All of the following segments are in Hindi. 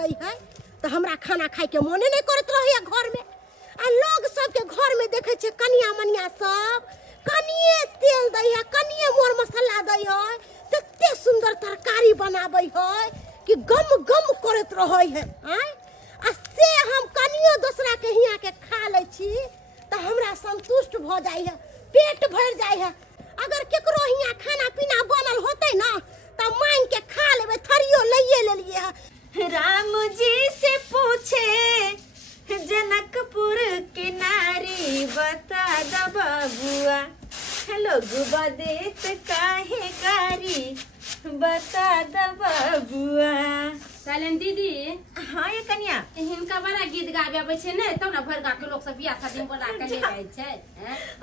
दी है तो हमरा खाना खाए के मने नहीं करत रही घर में। आ लोग सबके घर में देखे छे कनिया मनिया सब कनिए तेल दी है, कनिए मोर मसाला दी है, तते सुंदर तरकारी बनाबै है कि गम गम करत रहे है। आ से हम कनियो दूसरा के हिया के खा ले छी तो हमरा संतुष्ट भ जाय है, पेट भर जाय है। अगर केकरो हिया खाना पीना बनल होते ना तो मांग के खा लेबे, थरियो लइए ले लिए है। राम जी से पूछे जनकपुर की नारी बता द बबुआ, लोगवा देत काहे गारी बता द बबुआ। चलन दीदी हाँ ये कन्या हिनका बड़ा गीत गाबे आबै छै ने, तब ना भर के लोग सब बियाह शादी में राख के ले जाय छै।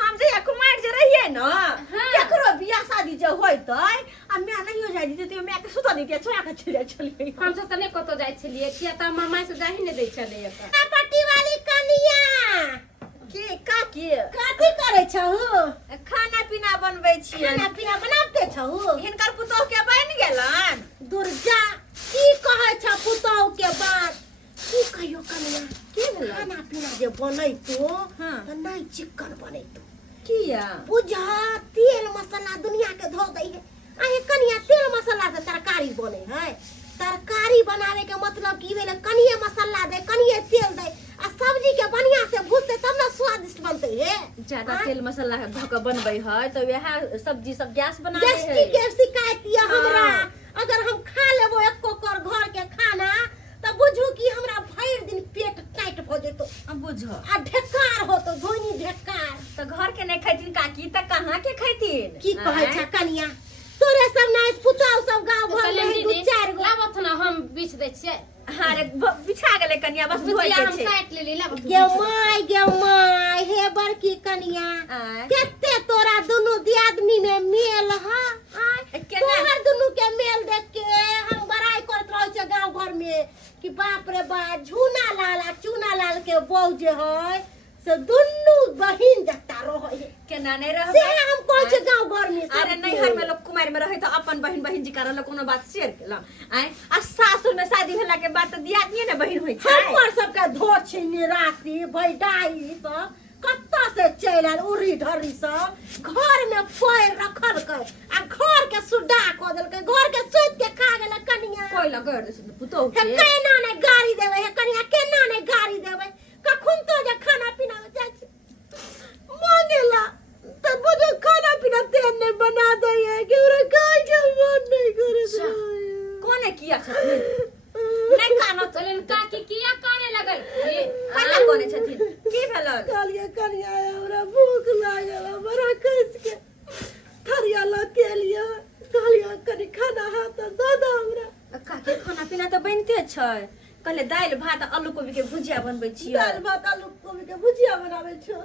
हम जे कुमार जे रहिए न हाँ। केकरो बियाह शादी जे होइतै आ मैं नहीं हो जाय दिते तो मैं के सुता दिते छोड़ा के चले चलिए। हम सब तने कतो जाय छलिए किया त मामा से जाही ने दै छले एक पट्टी वाली कनिया के का के कथी करे छहु? खाना पीना बनबै छियै। खाना पीना बनाते छहु? हिनकर पुतोह के बनि गेलन। दुर्गा की कहे छ पुतौ के बात? की कहियो कनिया की भेलै? खाना पीना जे बनैतो हाँ। त नहीं चिकन बनैतो। किया बुझा तेल मसाला दुनिया के धो दै है। अहे कनिया तेल मसाला से तरकारी बने है। तरकारी बनावे के मतलब की भेले कनिए मसाला दे, कनिए तेल दे आ सब्जी के बढ़िया से भूजते तब ना स्वादिष्ट बनते है। ज्यादा तेल मसाला के धक बनबै है तो वह सब्जी सब गैस बना दे गेस्टी है। के शिकायत ये हमरा। हाँ। अगर हम खा लेबो एक कोकर घर के खाना त बुझू कि हमरा भर दिन पेट टाइट भ जेतो अब बुझो आ ढेकार होतो, धोनी ढेकार। तो घर के नहीं खैथिन काकी त कहाँ के खैथिन? की कहे छ कनिया तोरे सब ना पुताव सब गांव घर चलन में दू दीदी चार गो लाबत ना हम बीच दै छियै। हाँ रे बिछा गेले कन्या बस धोइ बुझिया के हम छै। काट लेली लाबत गे माय हे बड़की कनिया आय। केते तोरा दोनों दियादनी में मेल है। केना? तोहर दोनों के मेल देख के हम बड़ाई करत रहे छे गांव घर में कि बाप रे बा झूना लाल आ चूना लाल के बहू जे है से दुन्नु बहिन जत्ता रहे है। केना नहीं रह से हम कह छे गांव घर में अरे नैहर में लोग कुमार में रहे तो अपन बहन बहन जी कारण कोनो बात शेयर केलम। आय आ सासुर में शादी भेला के बाद तो दियादनी ने बहन होई छै। हमर सबके धोछी राशि भैडाई सब कत्ता से चल आल उरी ढरी सब घर में पैर रखल के आ घर के सुड्डा क देल के, घर के सोच के खा गेल कनिया। कोई लगर दे पुतौ हे के केना ने गाड़ी देवे हे कनिया, केना ने गाड़ी देवे? कखुन तो जे खाना पीना में जाय छै मांगेला त बुझो खाना पीना तेल नहीं बना दे है कि ओरा गाय के मन नहीं करे अच्छा। कोने किया छथिन? नहीं कानो चलन काकी किया काने लगल ये काना कोने छथिन? की भेलन? कालिया कनिया हमरा भूख लागल बड़ा कस के थरिया ला के लिया कालिया कनी खाना हाथ दादा हमरा। काकी खाना पीना तो बनते छै। कहले दाल भात आलू कोबी के भुजिया बनबै छियै। दाल भात आलू कोबी के भुजिया बनावे छो।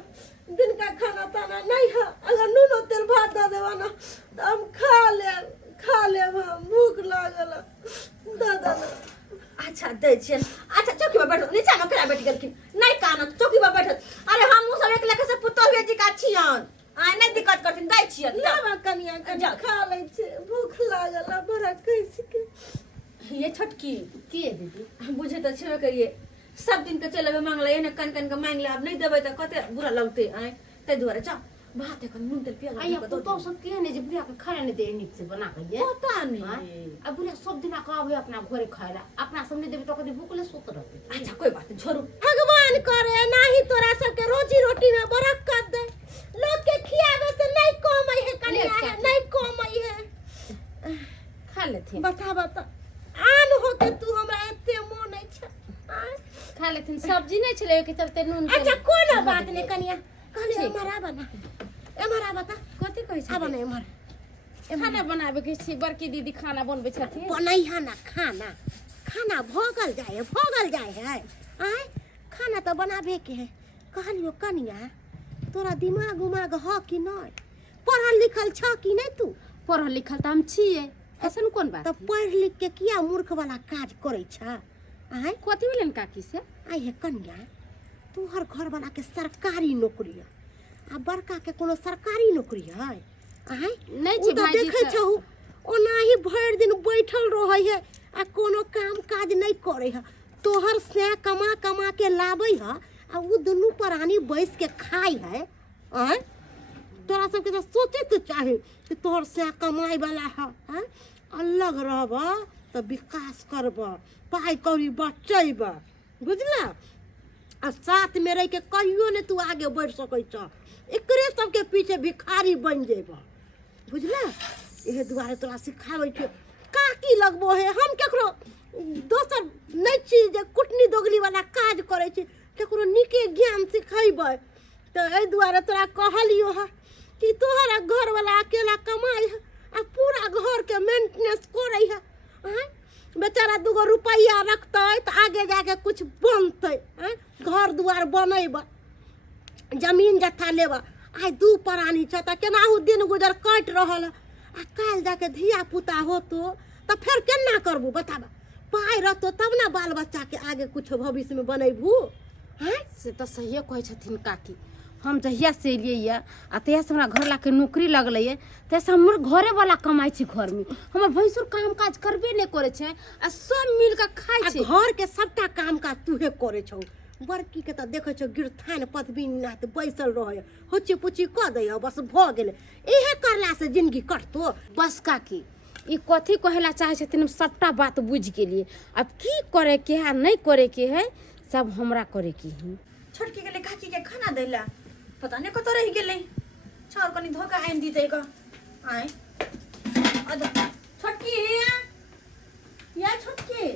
दिन का खाना ताना नहीं है, अगर नूनो तेल भात दे देवा ना तो हम खा ले हम भूख लागल दादा ना। अच्छा दे छियन। अच्छा चौकी पर बैठो, नीचा में करा बैठ गेलखिन। नहीं कानो चौकी पर बैठो। अरे हमहु सब एक लेके से पुतौहिया जी का छियन। आय नहीं दिक्कत करथिन, दै छियन। लावा कनिया कनी खा ले छे, भूख लागल बड़ा कैस के। ये छोटकी के दीदी हम बुझे तो छेबे करिए सब दिन के चलबे मांगले ने कन कन के मांग ले, अब नहीं देबे तो कते बुरा लगते। आय तै दुआरे जा भात एखन नून तेल पिया आया तो सब के ने जे बुढ़िया के खाना ने दे निक से बना के ये पता नहीं। अब बुढ़िया सब दिन का आवे अपना घरे खाएला, अपना सामने देबे तो कदी भूखले सोत रहते। अच्छा कोई बात नहीं छोड़ू। भगवान करे नाही तोरा सबके रोजी रोटी में बरकत दे, लोग के खियावे से नहीं कमाई है कनिया है, नहीं कमाई है। खा लेथिन बता आन हो के तू हमरा एते मोह नहीं छ। खा लेथिन, सब्जी नहीं छले के चलते नून अच्छा कोनो बात नहीं कनिया कहले ठीक। हमारा बना हमारा बता कथि कहै छै? अब नहीं हमार खाना बनाबे के छी बड़की दीदी खाना बनबै छथिन। बनैहा ना खाना भगल जाए है। आय खाना तो बनाबे के है। कहलियो कनिया तोरा दिमाग उमाग ह कि नहीं? पढ़ल लिखल छ कि नहीं तू? पढ़ल लिखल त हम छिए, ऐसन कोन बात? तो पढ़ लिख के किया मूर्ख वाला काज करे छ? आय कथि भेलन काकी से? आय हे कन्या तू हर घर वाला के सरकारी नौकरी है आ बड़का के कोनो सरकारी नौकरी है? आय नहीं उ छी तो भाईजी देखे त- छहु ओना ही भर दिन बैठल रहे है आ कोनो काम काज नहीं करे है। तोहर से कमा कमा के लाबै है आ उ दुनू प्राणी बैस के खाई है आय तोरा सबके तो सोचे तो चाहे कि तोहर से कमाई वाला है अलग रहब तो विकास करब पाई कौड़ी बचैब बुझला आ साथ में रह के कहियो ने तू आगे बढ़ सकै छ एकरे सबके पीछे भिखारी बन जेब बुझला एहे दुआरे तोरा सिखाबै छियौ का की लगबो है हम केकरो दोसर नहीं छी जे कुटनी दोगली वाला काज करे छी केकरो नीके ज्ञान सिखेबै तो एहि दुआरे तोरा कहलियो है कि तोहरा घर वाला अकेला कमाई है आ पूरा घर के मेंटेनेंस करे है बेचारा 2 रुपया रखते तो आगे जाके कुछ बनते घर दुआर बनेब जमीन जत्था लेब आइ 2 प्राणी छ त केनाहू दिन गुजर कट रहल आ काल जाके धिया पुता होतो तो फिर केना करबू बताबा पाई रहतो तब ना बाल बच्चा के आगे कुछ भविष्य में बनेबू से तो सही कहे छथिन काकी हम जहिया से एलिए या आ तहिया से हमरा घर ला के नौकरी लगले है तैसे हमर घरे वाला कमाई छी घर में हमर भैंसुर काम काज करबे नहीं करे छै आ सब मिल के खाई छै घर के सबटा काम काज तूहे करे छौ बड़की के तो देखे छौ गिरथान पदबीन नाथ बैसल रहे हुच्ची पुच्ची क दै बस भ गेले इहे करला से जिंदगी कटतो बस काकी ई कथी कहेला चाहे छथिन हम सबटा बात बुझ गेलिए अब की करे के है नहीं करे के है सब हमरा करे के है छोटकी गेले काकी के खाना दैला पता नहीं कत रह गेले छोर कनी धोखा आइन दी दे ग आय अद छोटकी या छोटकी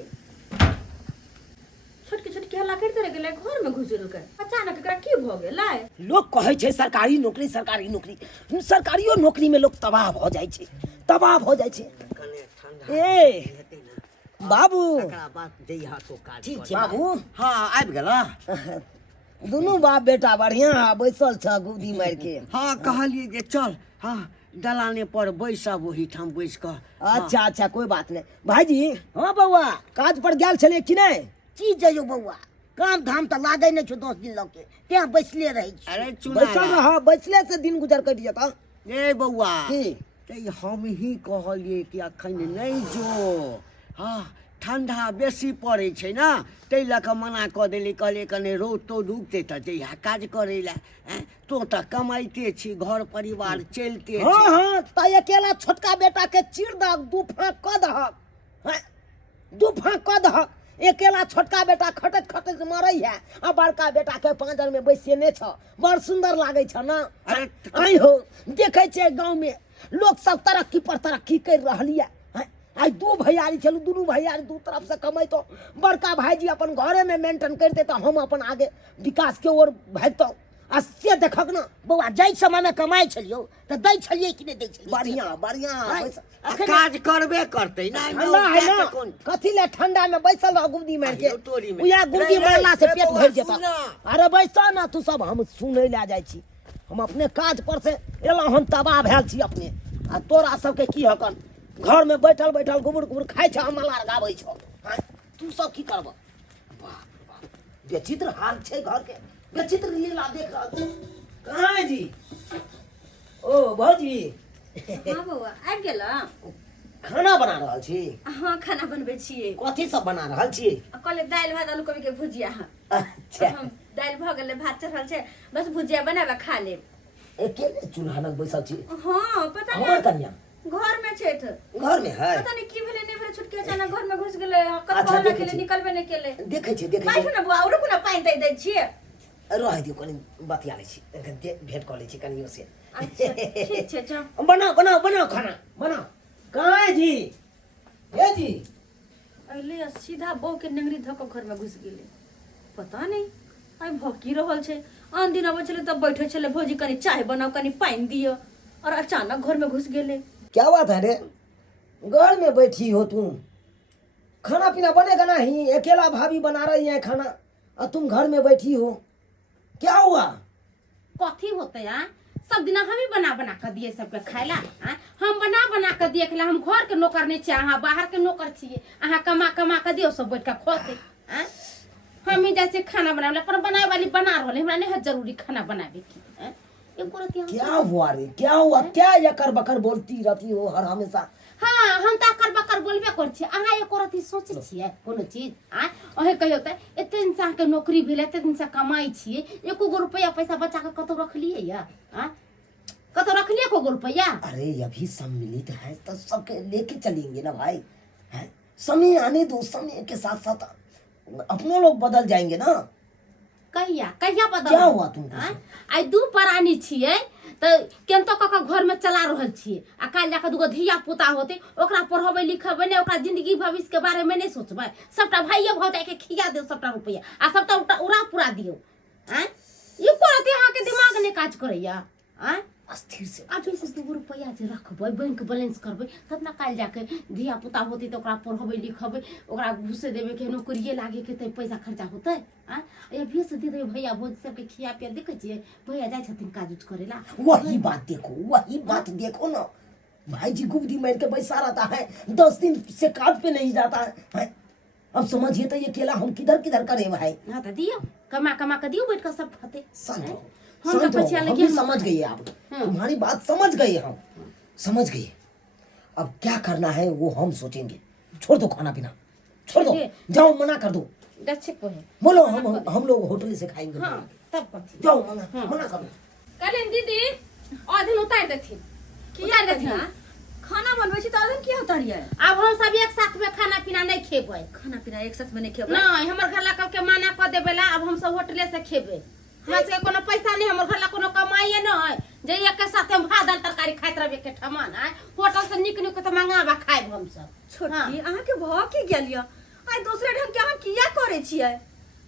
छोटकी हल्ला करते रह गेले घर में घुसल के अचानक एकरा की भ गेलै लोग कहे छे सरकारी नौकरी सरकारियो नौकरी में लोग तबाह हो जाए छे तबाह हो जाए छे ए बाबू ठीक छे बाबू हाँ आबि गेला दुनू बाप बेटा बढ़िया बैसल छ गुदी मार के हाँ कहलिए जे चल हाँ दलाने पर बैसब वही ठाम बैस क अच्छा अच्छा कोई बात नहीं भाईजी हाँ बउआ काज पर गेल छले कि नहीं की जइयो बउआ काम धाम तो लागे नहीं छो 10 दिन लग के ते बैसले रही अरे बैसल चुना रह बैसले से दिन गुजर कट जता ए बउआ की ते हम ही कहलिए कि अखन नहीं जो हाँ ठंडा बेसी पड़े छै ना तै लऽ मना कऽ देली कहलिए कने रौद तौद उगते तऽ जइहा काज करे ला तो तऽ कमाइते छी घर परिवार चलते हाँ हाँ त अकेला छोटका बेटा के चीर दहक 2 फाँक क दहक 2 फाँक क दहक अकेला छोटका बेटा खटत खटत मरै है आ बड़का बेटा के पांजर में बैसेने छ बड़ सुंदर लागे छ ना अरे आई हो देखे छे गांव में लोग सब तरक्की पर तरक्की कर रहलिए आई 2 भैयारी चलू दुनू भैयारी 2 तरफ से कमाई तो बड़का भाईजी अपन घरे में मेंटेन करते तो हम अपन आगे विकास के ओर भागतो आ से देखक ना बउआ जाय समय में कमाई छलियो त दै छलिए कि नहीं दै छलिए बढ़िया बढ़िया काज करबे करते ना ठंडा है ना कथी ले ठंडा में बैसल रह गुदी मार के उया गुदी मारला से पेट भर जेता अरे बैसा ना तू सब हम सुनै ला जाय छी हम अपने काज पर से एला हम तबाह भेल छी अपने आ तोरा सब के की हकन घर में बैठल बैठल गुबुर गुबुर खाई छ मलार गाबै छ तू सब की करब विचित्र हाल छै घर के विचित्र लीला देख रहल छी कहां है जी ओ भौजी हां बउआ आबि गेला खाना बना रहल छी हां खाना बनबै छियै कथी सब बना रहल छी कहले दाल भात आलू कोबी के भुजिया अच्छा हम दाल भ गेले भात चढ़ल छै बस भुजिया बनाबे खा लेब अकेले चूल्हा लग बैसल छी हां पता हमर नहीं कन्या घर में छै घर में है पता नहीं की भेले नहीं भेले छुटकी अचानक घर में घुस गेले अच्छा, कतौ ना देखै केले छी। निकलबे नहीं केले देखे छी बैठू ना बुआ और कोना पानी दे छियै रह दियो कनी बतिया लै छी भेंट कर लै छी कनियो से अच्छा ठीक छै चल बनाओ बनाओ बनाओ खाना बनाओ कहाँ है जी ये जी अइले सीधा बहू के नंगरी धक घर में घुस गेले पता नहीं आई भकी रहल छै आन दिन आबै छले तब बैठे छले भौजी कनी चाय बनाओ कनी पानी दियो और अचानक घर में घुस गेले क्या बात है रे घर में बैठी हो तुम खाना पीना बनेगा नहीं अकेला भाभी बना रही है खाना और तुम घर में बैठी हो क्या हुआ कथी होते हैं सब दिन हम ही बना बना कर दिए सबके खायला हम बना कर दिए खिला हम घर के नौकर नहीं छे अहाँ बाहर के नौकर छिए अहाँ कमा कमा कर दियो सब बैठ के खोते हम ही जैसे खाना बनावे पर बनाए वाली बना रहले हमरा नहीं है जरूरी खाना बनावे की क्या हुआ रे क्या हुआ क्या यकर बकर बोलती रहती हो हर हमेशा हाँ हम तो कर बकर बोलबे कर छी अहाँ एक रती सोचे छिए कोनो चीज ओहे कहियो त एते दिन से अहाँ के नौकरी भेल एते दिन से कमाई छिए एको गो रुपया पैसा बचा के कतो रखलिए या हां कतो रखलिए एको गो रुपया अरे अभी सम्मिलित है तो सबके लेके चलेंगे ना भाई, हैं? समय आने दो, समय के साथ साथ अपने लोग बदल जाएंगे ना। कहिया कहिया बदल क्या हुआ तुमको? आँय? आइ दू प्राणी छिए त केनतो कका घर में चला रहल छिए आ काल जाके दुगो धिया पुता होते ओकरा पढ़ाबे लिखाबे ने ओकरा जिंदगी भविष्य के बारे में नहीं सोचबे, सबटा भाइये भौजाई के खिया दे सबटा रुपया आ सबटा उड़ा पूरा दियो। हैं ई कोरते अहाँ के दिमाग ने काज करैया। हैं अस्थिर से अभी से 2 रुपया जे रखबै बैंक बैलेंस करबै तब ना काल जाके धिया पुता होती तो ओकरा पढ़ाबे लिखाबे ओकरा घुसे देबे के नौकरिये लागे के त पैसा खर्चा होतै। आ अभी से दे देबे भैया भौज सबके खिया पिया देखे छियै भैया जाय छथिन काज उज करेला। वही बात देखो ना, भाई जी गुबदी मार के बैसा रहता है, 10 दिन से काट पे नहीं जाता है। अब समझिए तो ये केला हम किधर किधर करे भाई। हां त दियो कमा कमा के दियो बैठ के सब खाते। शांत रहो, हम शांत तो पछिया रहो, लगे हम समझ गए आप, तुम्हारी बात समझ गए हम, समझ गए। अब क्या करना है वो हम सोचेंगे। छोड़ दो खाना पीना, छोड़ दो, जाओ मना कर दो। अच्छे को है बोलो हम लोग होटल से खाएंगे। हां तब कथी जाओ मना कर दो। कलिन दीदी आधन उतार देथिन उतार देथिन खाना बनबै छी त अदन की उतारिए। अब हम सब एक साथ में खाना पीना नहीं खेबै। खाना पीना एक साथ में नहीं खेबै नहीं हमर घर ला के माना क देबेला अब हम सब होटले से खेबै। हमरा से कोनो पैसा नहीं हमर घर ला कोनो कमाइए न है जे एक के साथ हम भात दाल तरकारी खाइत रहबे के ठमान है होटल से निक निक त मंगाबा खाइब हम सब। छोटकी अहाँ के भ के गेलिया आइ दूसरे ढंग के अहाँ किया करे छियै।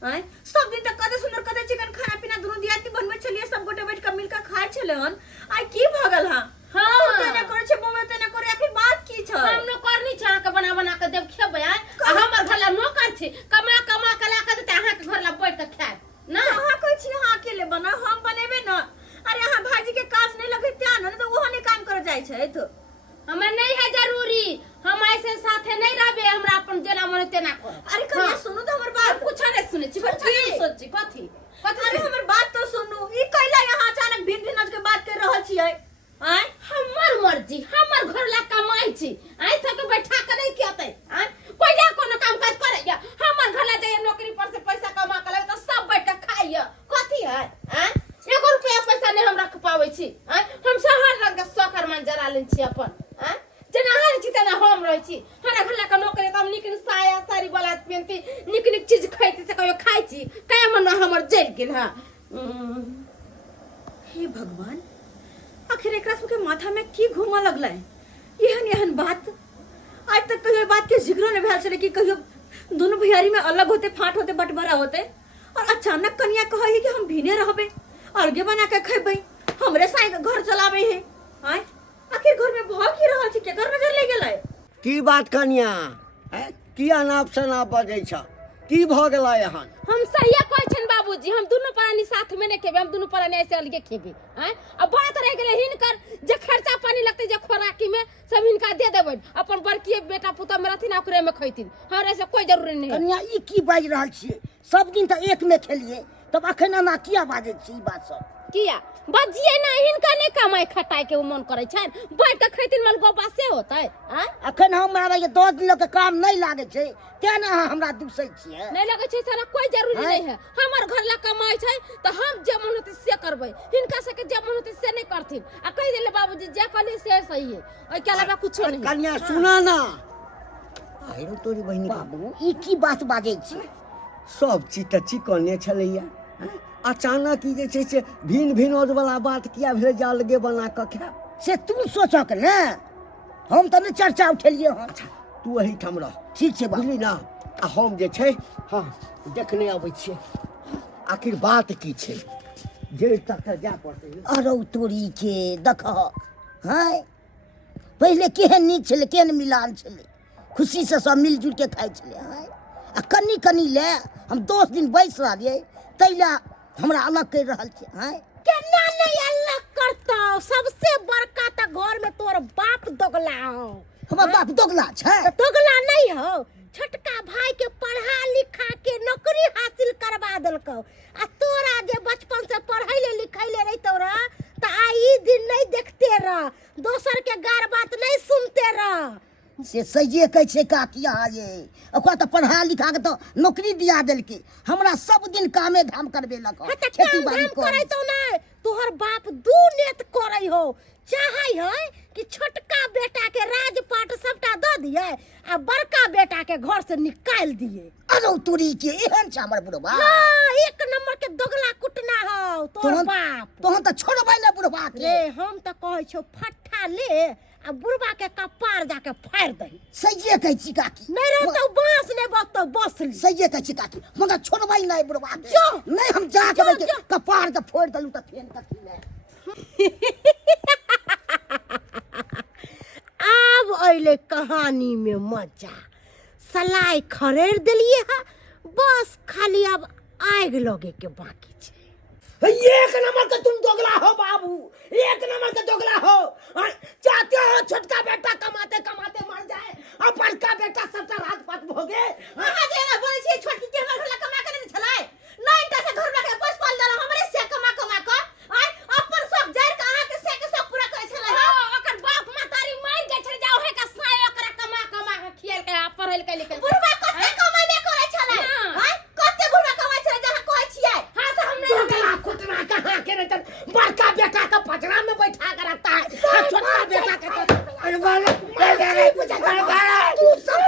आइ सब दिन तक कते सुंदर कते चिकन खाना पीना दुनु दियाती बनबै छलिए सब गोटे बैठ के मिलके खाइ छले हन आइ की भ गेल हां। हां तेने करे छै बौआ तेने करे आखिर बात की छै। हम न करनी छ के बना के देब खेबै आ हमर घर ला नौकर छै कमा के ला के देते अहाँ के घर ला बैठ के खाइब ना। अहाँ कहै छी अहाँ अकेले बना हम बनेबे न। अरे अहाँ भाजी के काज नहीं लगे त्यान न तो ओहो नहीं काम कर जाय छै तो हमें नहीं है जरूरी हम ऐसे साथे नहीं रहबे हमरा अपन जेना मन तेना कर। अरे कहिया सुनु तो हमर बात कुछ नहीं सुने छी कुछ नहीं सोची कथी अरे हमर बात तो सुनु ई कैला यहाँ अचानक भिन भिन के बात कर रहल छियै। आइ हमर मर्जी हमर घर ला कमाई छी आई सब के बैठा के नहीं कियतै आ कोई ला कोनो काम काज करैया हमर घर ला जाय नौकरी पर से पैसा कमा के ले त सब बैठ के खाइया कथी है। आ 1 रुपया पैसा नहीं हम रख पाबै छी आ हम शहर रंग के सकर मान जरा लेन छी अपन आ जना हर छी तना हम रहै छी हमरा घर ला के नौकरी त हम निक निक साया साड़ी वाला पेनती निक निक चीज खाइती से कहियो खाइ छी काय मन हमर जल गेल हां। हे भगवान आखिर एकरा सबके माथा में की घूमा लगलै एहन बात आज तक कहियो बात के जिक्र नहीं भेल छले कि कहियो दोनों भैयारी में अलग होते फाट होते बंटवारा होते और अचानक कन्या कहे कि हम भिने रहबे अलगे बना के खेबै हमरे साई घर चलाबे है। आय आखिर घर में भ की रहल छै केकर नजर ले गेलै की बात कनिया हैं? किया नाप से नाप बजै छ की भ गेलै एहन? हम सहिया कहै छन बाबूजी हम दुनु प्राणी साथ में नहीं खेबे हम दुनु प्राणी ऐसे अलगे खेबे। हैं अब बात रह गेले हिनकर जे खर्चा पानी लगते जे खोराकी में सब हिनका दे देबै अपन बड़की बेटा पुता में रहथिन ओकरे में खैथिन हमरा से कोई जरूरी नहीं। कन्या ई की बाज रहल छियै? सब दिन त एक में खेलिए तब अखन ना किया बाजै छी ई बात सब? किया बजिए ना हिनका नहीं कमाई खटाई के मन करे छन बैठ के खैथिन मन गोपा से होतै। आ अखन हमरा ये 10 दिन के काम नहीं लागे छै ते ना हमरा दुसै छियै। नहीं लगे छै सारा कोई जरूरी नहीं है हमर घर ला कमाई छै तो हम जे मन होते से करबै हिनका से के जे मन होते से नहीं करथिन आ कह देले बाबूजी जे कहले से सही है ओइ के अलावा कुछ नहीं। कन्या सुना ना आइरो तोरी बहिनी बाबू ई की बात बाजै छी? सब चीज त चिकने छलैया हैं? अचानक ई जे छै से भिन भिनोद वाला बात किया भेलै जे अलगे बना के खाएब? से तू सोचक ने हम त ने चर्चा उठेलिए हन। तू एही ठाम रह ठीक छै बाबू। बुझली ना आ हम जे छै हाँ देखने आबै छियै आखिर बात की छै जे तक जा पड़तै। अरौ तोरी के देख हैं पहले केहन नीक छले केहन मिलान छले खुशी से सब मिलजुल के खाइ छले हैं आ कनी ले हम 10 दिन बैस रहलिए तैला हमरा अलग कर रहल छै हैं। केना नहीं अलग करता सबसे बड़का त घर में तोर बाप दोगला हो। हमर बाप दोगला छै? तो दोगला नहीं हो छोटका भाई के पढ़ा लिखा के नौकरी हासिल करवा देलको आ तोरा जे बचपन से पढ़ैले लिखैले रही तोरा त आई दिन नहीं देखते रह दोसर के गार बात नहीं सुनते रह से सहिए कहै छै काकी अहाँ ये ओकरा तऽ पढ़ा लिखा के तऽ नौकरी दिया देलकै हमरा सब दिन कामे धाम करबेलक हाँ तो खेती काम बाड़ी धाम कर करे तो नहीं तोहर बाप दू नेत करे हो चाहे है कि छोटका बेटा के राजपाट सबटा दऽ दिए आ बड़का बेटा के घर से निकाल दिए। अरे तोरी के एहन छै हमर बुढ़वा हाँ एक नंबर के दोगला कुटना हो तोहर बाप। तोहन तऽ छोड़बै ना बुढ़वा के रे हम तऽ कहै छौ फट्ठा ले आ बुढ़वा के कपार जाके फाड़ दही। सहिए कहै छी काकी नहीं रहतौ बांस ने बतौ बसली। सहिए कहै छी काकी मगर छोड़बै नहीं बुढ़वा के जो। नहीं हम जाके जो, के जो। कपार के फोड़ दलू तऽ फेन कथी ले अब अइले कहानी में मजा सलाई खरीद दिलिए है बस खाली अब आग लगे के बाकी छै। एक नंबर के तुम दोगला हो बाबू एक नंबर के दोगला हो चाहते हो छोटका बेटा कमाते कमाते मर जाए और बड़का बेटा सबटा रात पात भोगे अहाँ जे ना बोलै छी छोटकी के हमर घरला कमा के नहीं छलै नहीं टा से घर में के बस पाल देला हमरे से कमा कमा के आय अपन सब जर के अहाँ के सब पूरा करे छलै हां ओकर बाप मातारी मार गए छलै जाओ है का साय ओकरा कमा कमा के खियल के पढ़ल के लिखल बुढ़वा कते कमाबे करे छलै आय कते बुढ़वा कमाय छलै जहाँ कहै छियै हां तो हम नहीं दोगला कुटना कहाँ के रहता बड़का बेटा का पचड़ा में बैठा कर रखता है और छोटका बेटा के अरे बाला तू सब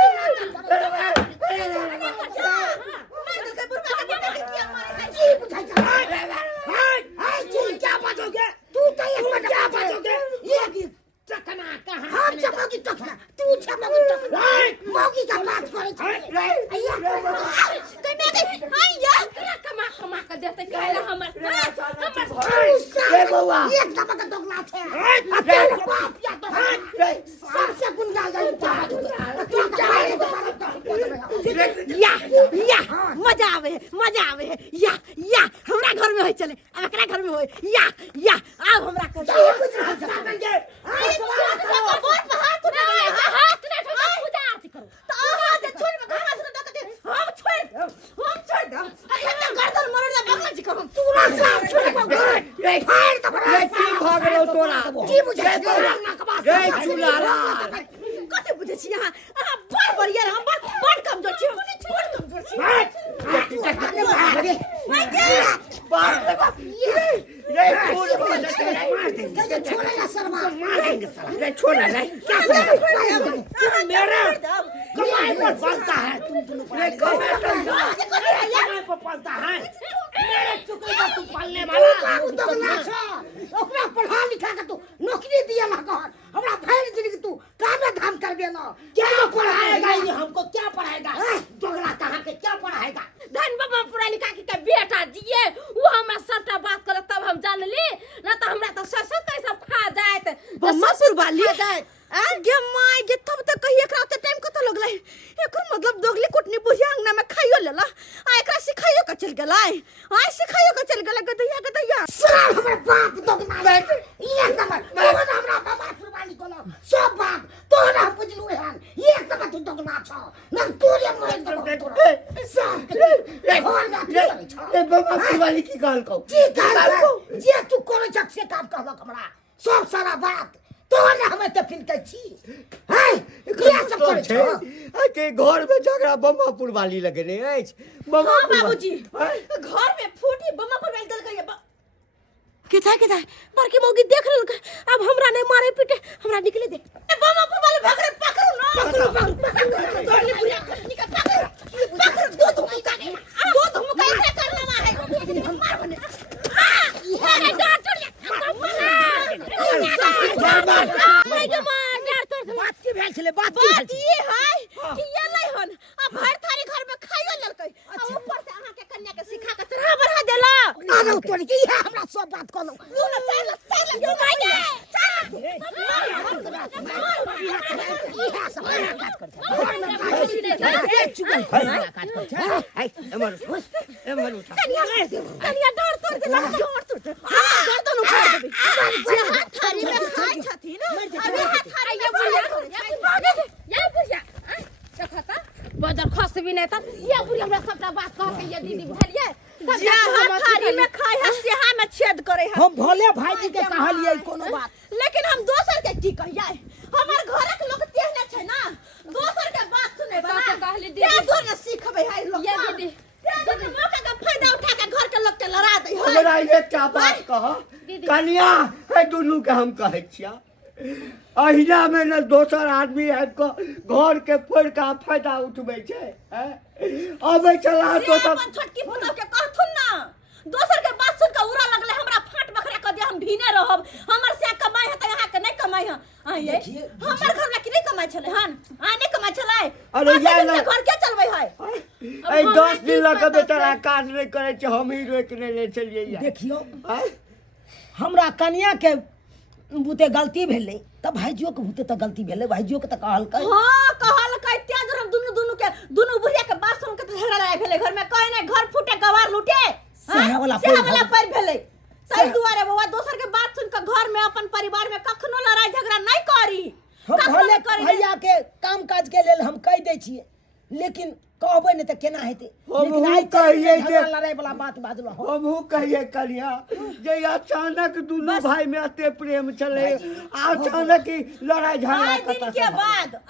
क्या बातोगे तू तो एक क्या बातोगे ये की टकना कहाँ हम चमोगी टकना तू चमोगी टकना मोगी का बात करे कमा कमा के देते कहला हमर एक नंबर का दोगला छे अकेले बाप या तो सबसे गुंडा गई या मजा आवे है या हमरा घर में होय चले अब एकरा घर में होय या अब हमरा कर भाग रहो तोरा जी मुझे कते बुझे छी अहाँ बड़ बढ़िया हम बड़ कमजोर छी बड़ कमजोर छी छोड़ेगा शर्मा छोड़ा नहीं मेरा कमाई पर पलता है तुम दोनों पर पलता है मेरे चुके का तू पालने वाला बाबू तो नाचा ओकरा पढ़ा लिखा के तू नौकरी दिया ना कहन हमरा भैर दिन के तू कामे धाम कर देना क्या पढ़ाएगा ये हमको क्या पढ़ाएगा दोगला कहां के क्या पढ़ाएगा धन बाबा पूरा लिखा के बेटा दिए वो हमरा सबटा बात कर तब हम जान ली ना तो हमरा तो ससुर तो सब खा जाए मसूर वाली गे माय गे तब तक कहिए एकरा त टाइम कत लगलै एकर मतलब दोगली कुटनी बुढ़िया अंगना में खाइयो लेला आ एकरा सिखाइयो के चल गेलै आय सिखाइयो के चल गेलै गदैया सर हमर बाप दोगला एक नंबर तोरा हमरा बाबा कुर्बानी कोलो सब बात तोरा बुझलु हन एक नंबर तू दोगला छ न तोरे मोर तोरा ए बाबा कुर्बानी की गाल को जे तू कोनो जग से काम कहलक हमरा सब सारा बात तोरे हमें तो फिर कह छी है क्या सब करे छ के घर में झगड़ा बम्मापुर वाली लगने अछि बम्मापुर बाबूजी घर में फूटी बम्मापुर वाली दल गई केता बड़की मौगी देख लेलकै अब हमरा नहीं मारे पीटे हमरा निकले दे बम्मापुर वाले भगरे पकड़ो ना दोगली बुढ़िया निकल पकड़ दो धमुका ऐसे करना है मार बने अरे डांट बात ये है कि ये लै हन अब हर थारी घर में खाइयो ललकै आ ऊपर से अहाँ के कन्या के सिखा के चढ़ा बढ़ा देला अरे तोरे की है हमरा सब बात कहलौ तू ना चल जो माय गे कन्या डर तोड़ देला जोर तोड़ दे गर्दन उखाड़ देबे जहाँ थारी में खाइ छथिन अबे थारी ये बुढ़िया देखता बदर खस भी नहीं था ये बुढ़िया हमरा सबटा बात कह के ये दीदी भलिए जहाँ थारी में खाइ है सेहा में छेद करे है हम भोले भाईजी के कहलिए कोनो बात लेकिन हम दोसर के की कहिए हमर घर के लोग तेहने छै ना क्या धोर न सीखबे है लोग ये दीदी दीदी मौका का फायदा उठा के घर के लोग के लड़ा दे है हमरा ये क्या बात कह दीदी। कनिया है दुनू के हम कहै छिया अहिना में न दोसर आदमी आबि कऽ घर के फोड़ के फायदा उठबै छै अबै चला तो सब अपन छोटकी पुतौ के कहथुन ना दोसर के बात सुन के उड़ा लगले हमरा फाट बखरा क दे हम भीने रहब हमर से कमाई है त यहां के नहीं कमाई है आ ये हमर घर में कि नहीं कमाई छले हन आ नहीं कमाई छले अरे यार ना घर के चलबै है ए 10 दिन लग बेचारा काज नहीं करे छै हम ही रोक ले चलिए यार देखियो हमरा कन्या के बुते गलती भेलै तब भाईजियो के बुते त गलती भेलै भाईजियो के त कहलकै हां कहलकै त्याज हम दुनु बुढ़िया के बात सुन के त झगड़ा लड़ाई भेले घर में कहे नहीं घर फूटे गवार लूटे सेहा वाला पैर भेले सही दुआरे बाबा दोसर के बात सुन के घर में अपन परिवार में कखनो लड़ाई झगड़ा नहीं करी हम भले भैया के काम काज के लेल हम कह दै छियै लेकिन कहबै नहीं त केना हेतै लेकिन आइ कहिए झगड़ा लड़ाई वाला बात बाजलो हमहू कहिए कनिया जे अचानक दुनू भाई में एते प्रेम चले अचानक ही लड़ाई झगड़ा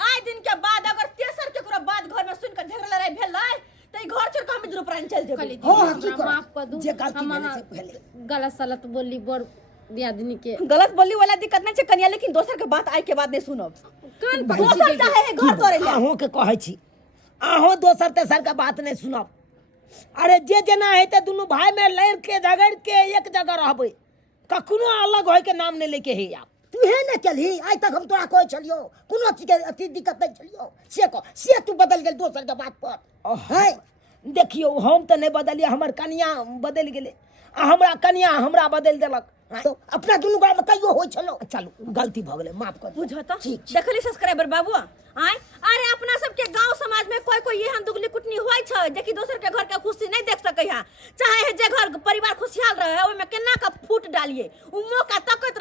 आइ दिन के बाद अगर तेसर केकरो बात घर में सुन के झगड़ा लड़ाई भेलै त ई घर छोड़ के हम इधर प्राण चल जेबै हो की कर माफ कर दूं जे गलती हम भेलै से भेलै गलत सलत बोली बर दियादनी के गलत बोली वाला दिक्कत नहीं छै कनिया लेकिन दोसर के बात आई के बाद नहीं सुनब कान दोसर चाहे है घर तोड़े ले अहों के कहै छी अहों दोसर तेसर के बात नहीं सुनब अरे जे जेना हेतै दुनू भाई में लड़ के झगड़ के एक जगह रहबै कखनो अलग होय के नाम नहीं लेके हे आप तूहे ने चलही आइ तक हम तोरा कहै छलियो कोनो चीज के अति दिक्कत नहीं छलियो से तू बदल गेल दोसर के बात पर है देखियो हम तो नहीं बदलिए हमर कन्या बदल गेले आ हमरा कन्या हमरा बदल देलक तो अपना दुनू गोरा में कहियो होय छलो चलू गलती भ गेलै माफ कर बुझो तो ठीक देखली सब्सक्राइबर बाबू आय अरे अपना सबके गांव समाज में कोई एहन दुगली कुटनी होय छै जेकि दोसर के घर के खुशी नहीं देख सकै है चाहे जे घर परिवार खुशहाल रहे ओय में केना का फूट डालिए उ मौका तकैत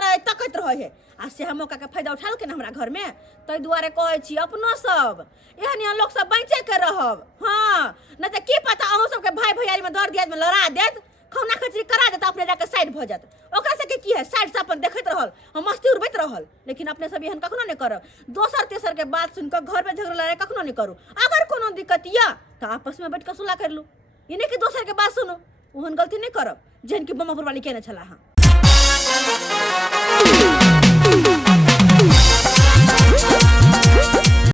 रहे है आ से हम मौका के फायदा उठा के हमरा घर में तै दुआरे कहै छी अपनो सब एहन लोग सब बचे के रहब हां न त की पता अहो सब के भाई भैयारी में दर्द दियाद में लड़ा देत खौना खचरी करा देत अपने जाके साइड भ जात ओकरा से के की है साइड से अपन देखैत रहल हम मस्ती उड़बैत रहल लेकिन अपने सब एहन कखनो नहीं करब दोसर तेसर के बात सुन के घर में झगड़ा लड़ाई कखनो नहीं करू अगर कोनो दिक्कत या त आपस में बैठ के सुलह कर लू ये नहीं कि दोसर के बात सुनो ओहन गलती नहीं करब जेहन कि बम्मापुर वाली केने छला हां